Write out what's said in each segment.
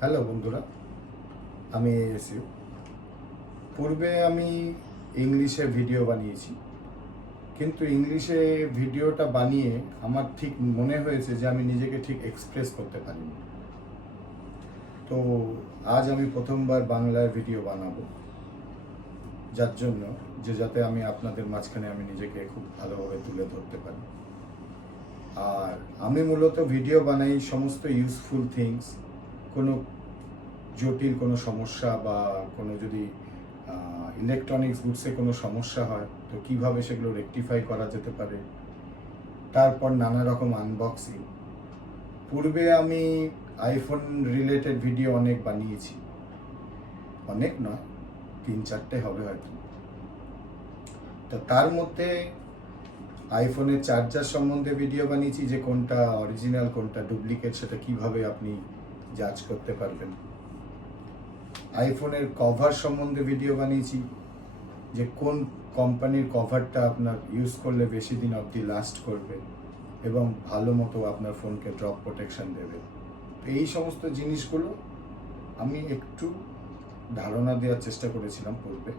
Hello বন্ধুরা, আমি SU. পূর্বে আমি ইংলিশে ভিডিও বানিয়েছি, কিন্তু ইংলিশে ভিডিওটা বানিয়ে আমার ঠিক মনে হয়েছে যে আমি নিজেকে ঠিক এক্সপ্রেস করতে পারিনি। তো আজ আমি প্রথমবার বাংলায় ভিডিও বানাবো, যার জন্য যাতে আমি আপনাদের মাঝখানে আমি নিজেকে খুব ভালোভাবে তুলে ধরতে পারি। আর আমি মূলত ভিডিও বানাই সমস্ত ইউজফুল থিংস, কোনো জটিল কোনো সমস্যা বা কোনো যদি ইলেকট্রনিক্স গুডসে কোনো সমস্যা হয় তো কিভাবে সেগুলো রেকটিফাই করা যেতে পারে, তারপর নানা রকম আনবক্সিং। পূর্বে আমি আইফোন রিলেটেড ভিডিও অনেক বানিয়েছি, অনেক নয়, 3-4টে হবে হয়তো। তো তার মধ্যে আইফোনের চার্জার সম্বন্ধে ভিডিও বানিয়েছি, যে কোনটা অরিজিনাল কোনটা ডুপ্লিকেট সেটা কিভাবে আপনি জাজ করতে পারবেন। আইফোনের কভার সম্বন্ধে ভিডিও বানিয়েছি, যে কোন কোম্পানির কভারটা আপনার ইউজ করলে বেশি দিন অবধি লাস্ট করবে এবং ভালো মতো আপনার ফোনকে ড্রপ প্রোটেকশন দেবে। তো এই সমস্ত জিনিসগুলো আমি একটু ধারণা দেওয়ার চেষ্টা করেছিলাম পূর্বে।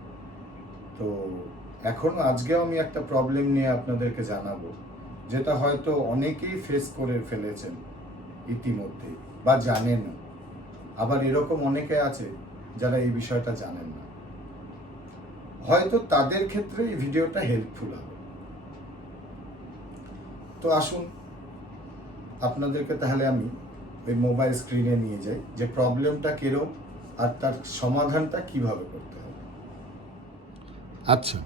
তো এখনও আজকেও আমি একটা প্রবলেম নিয়ে আপনাদেরকে জানাবো, যেটা হয়তো অনেকেই ফেস করে ফেলেছেন ইতিমধ্যে বা জানেন। আবার এরকম অনেকে আছে যারা এই বিষয়টা জানেন না, হয়তো তাদের ক্ষেত্রে এই ভিডিওটা হেল্পফুল হবে। তো আসুন আপনাদেরকে তাহলে আমি ওই মোবাইল স্ক্রিনে নিয়ে যাই, যে প্রবলেমটা কিরকম আর তার সমাধানটা কিভাবে করতে হবে। আচ্ছা,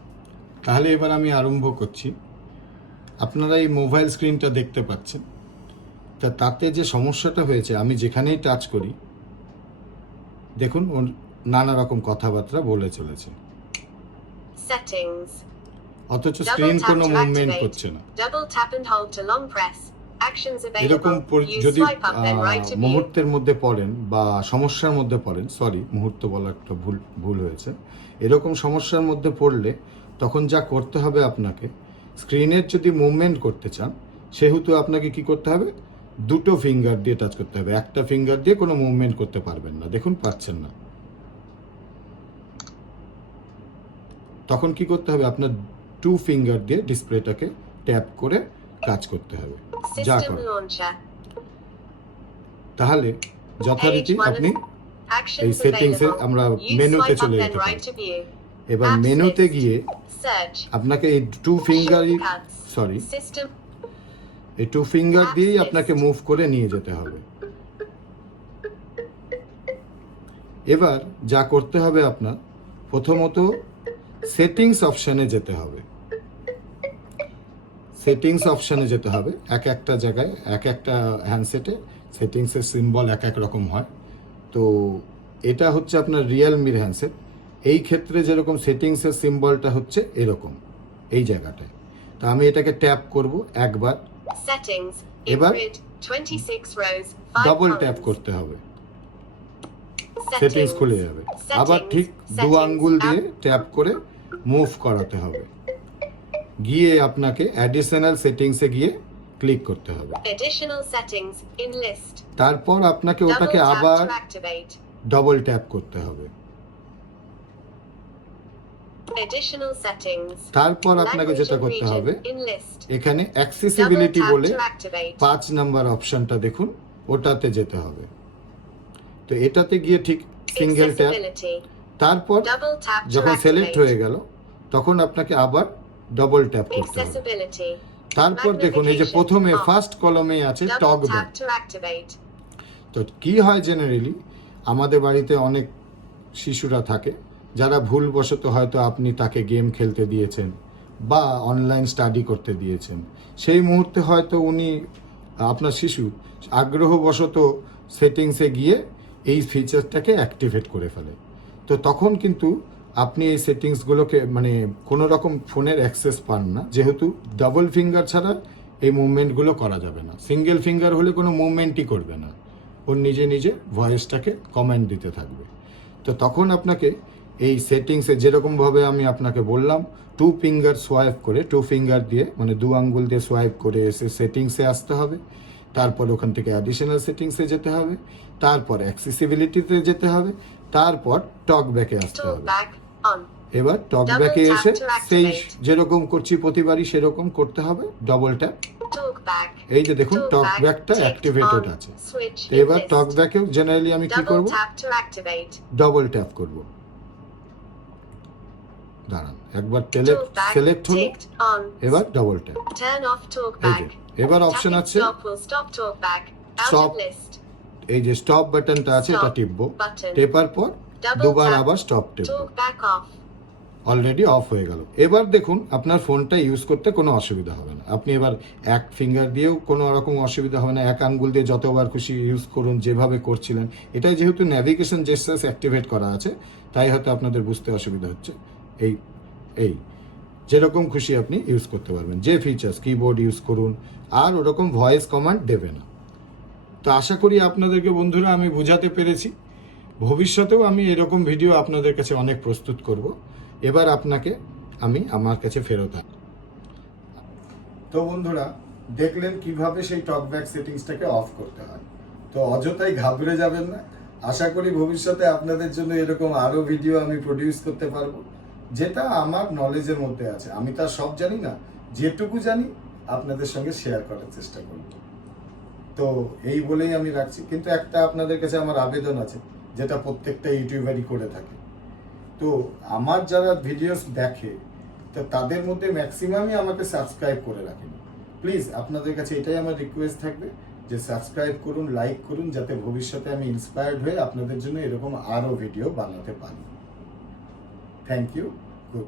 তাহলে এবার আমি আরম্ভ করছি। আপনারা এই মোবাইল স্ক্রিনটা দেখতে পাচ্ছেন, তাতে যে সমস্যাটা হয়েছে, আমি যেখানেই টাচ করি দেখুন ওর নানা রকম কথাবার্তা বলে চলেছে, অথচ স্ক্রিন কোনো মুভমেন্ট করছে না। এরকম যদি মুহূর্তের মধ্যে পড়েন বা সমস্যার মধ্যে পড়েন, মুহূর্ত বলা একটা ভুল হয়েছে, এরকম সমস্যার মধ্যে পড়লে তখন যা করতে হবে, আপনাকে স্ক্রিনের যদি মুভমেন্ট করতে চান সেহেতু আপনাকে কি করতে হবে, দুটো ফিঙ্গার দিয়ে টাচ করতে হবে। একটা ফিঙ্গার দিয়ে কোনো মুভমেন্ট করতে পারবেন না, দেখুন পাচ্ছেন না। তখন কি করতে হবে, আপনার 2 ফিঙ্গার দিয়ে ডিসপ্লেটাকে ট্যাপ করে কাজ করতে হবে। যা করে তাহলে যথারীতি আপনি এই সেটিংসে আমরা মেনুতে চলে যেতে পারি। এবার মেনুতে গিয়ে আপনাকে এই 2 ফিঙ্গার দিয়েই আপনাকে মুভ করে নিয়ে যেতে হবে। এবার যা করতে হবে, আপনার প্রথমত সেটিংস অপশানে যেতে হবে। সেটিংস অপশানে যেতে হবে, একটা জায়গায় একটা হ্যান্ডসেটে সেটিংসের সিম্বল এক রকম হয়। তো এটা হচ্ছে আপনার রিয়েলমির হ্যান্ডসেট, এই ক্ষেত্রে যেরকম সেটিংসের সিম্বলটা হচ্ছে এরকম এই জায়গাটায়। তো আমি এটাকে ট্যাপ করব একবার, এবার ডবল ট্যাপ করতে হবে, সেটিংস খুলে যাবে। আবার ঠিক 2 আঙ্গুল দিয়ে ট্যাপ করে মুভ করাতে হবে, গিয়ে আপনাকে অ্যাডিশনাল সেটিংসে গিয়ে ক্লিক করতে হবে। তারপর আপনাকে ওটাকে আবার ডবল ট্যাপ করতে হবে। তারপর আপনাকে যেটা করতে হবে, এখানে অ্যাক্সেসিবিলিটি বলে 5 নাম্বার অপশনটা দেখুন, ওটাতে যেতে হবে। তো এটাতে গিয়ে ঠিক সিঙ্গেল ট্যাপ, তারপর যখন সিলেক্ট হয়ে গেল তখন আপনাকে আবার ডবল ট্যাপ করতে হবে। তারপর দেখুন এই যে প্রথমে ফার্স্ট কলমে আছে টকব্যাক। তো কি হয়, জেনারেলি আমাদের বাড়িতে অনেক শিশুরা থাকে যারা ভুলবশত হয়তো আপনি তাকে গেম খেলতে দিয়েছেন বা অনলাইন স্টাডি করতে দিয়েছেন, সেই মুহূর্তে হয়তো আপনার শিশু আগ্রহবশত সেটিংসে গিয়ে এই ফিচারটাকে অ্যাক্টিভেট করে ফেলে। তো তখন কিন্তু আপনি এই সেটিংসগুলোকে কোনো রকম ফোনের অ্যাক্সেস পান না, যেহেতু ডাবল ফিঙ্গার ছাড়া এই মুভমেন্টগুলো করা যাবে না। সিঙ্গেল ফিঙ্গার হলে কোনো মুভমেন্টই করবে না, ওর নিজে নিজে ভয়েসটাকে কমান্ড দিতে থাকবে। তো তখন আপনাকে এই সেটিংসে যেরকমভাবে আমি আপনাকে বললাম, 2 ফিঙ্গার সোয়াইপ করে, 2 ফিঙ্গার দিয়ে 2 আঙ্গুল দিয়ে সোয়াইপ করে এসে সেটিংসে আসতে হবে। তারপর ওখান থেকে অ্যাডিশনাল সেটিংসে যেতে হবে, তারপর অ্যাক্সেসিবিলিটিতে যেতে হবে, তারপর টকব্যাকে আসতে হবে। এবার টকব্যাকে এসে সেই যেরকম করছি প্রতিবারই সেরকম করতে হবে, ডবল ট্যাপ। এই যে দেখুন টকব্যাকটা অ্যাক্টিভেটেড আছে। তো এবার টকব্যাকেও জেনারেলি আমি কি করব, ডবল ট্যাপ করব। দাঁড়ান, একবার সিলেক্ট হলো, এবার ডবল ট্যাপ। এই যে এবার অপশন আছে স্টপ, এই যে স্টপ বাটনটা আছে এটা টিপবো, টেপার পর দুবার আবার স্টপ টিপবো, অলরেডি অফ হয়ে গেল। এবার দেখুন আপনার ফোনটা ইউজ করতে কোনো অসুবিধা হবে না। আপনি এবার এক ফিঙ্গার দিয়েও কোনো রকম অসুবিধা হবে না, এক আঙ্গুল দিয়ে যতবার খুশি ইউজ করুন যেভাবে করছিলেন। এটাই যেহেতু ন্যাভিগেশন জেস্টার্স অ্যাক্টিভেট করা আছে তাই হয়তো আপনাদের বুঝতে অসুবিধা হচ্ছে। এই যেরকম খুশি আপনি ইউজ করতে পারবেন, যে ফিচার্স কিবোর্ড ইউজ করুন, আর ওরকম ভয়েস কমান্ড দেবে না। তো আশা করি আপনাদেরকে বন্ধুরা আমি বোঝাতে পেরেছি। ভবিষ্যতেও আমি এরকম ভিডিও আপনাদের কাছে অনেক প্রস্তুত করব। এবার আপনাকে আমি আমার কাছে ফেরত আনি। তো বন্ধুরা দেখলেন কিভাবে সেই টকব্যাক সেটিংসটাকে অফ করতে হয়। তো অযথাই ঘাবড়ে যাবেন না। আশা করি ভবিষ্যতে আপনাদের জন্য এরকম আরো ভিডিও আমি প্রডিউস করতে পারবো, যেটা আমার নলেজের মধ্যে আছে। আমি তার সব জানি না, যেটুকু জানি আপনাদের সঙ্গে শেয়ার করার চেষ্টা করব। তো এই বলেই আমি রাখছি, কিন্তু একটা আপনাদের কাছে আমার আবেদন আছে, যেটা প্রত্যেকটা ইউটিউবারই করে থাকে। তো আমার যারা ভিডিওস দেখে তো তাদের মধ্যে ম্যাক্সিমামই আমাকে সাবস্ক্রাইব করে রাখেন। প্লিজ আপনাদের কাছে এটাই আমার রিকোয়েস্ট থাকবে যে সাবস্ক্রাইব করুন, লাইক করুন, যাতে ভবিষ্যতে আমি ইন্সপায়ার্ড হয়ে আপনাদের জন্য এরকম আরও ভিডিও বানাতে পারি। Thank you, good.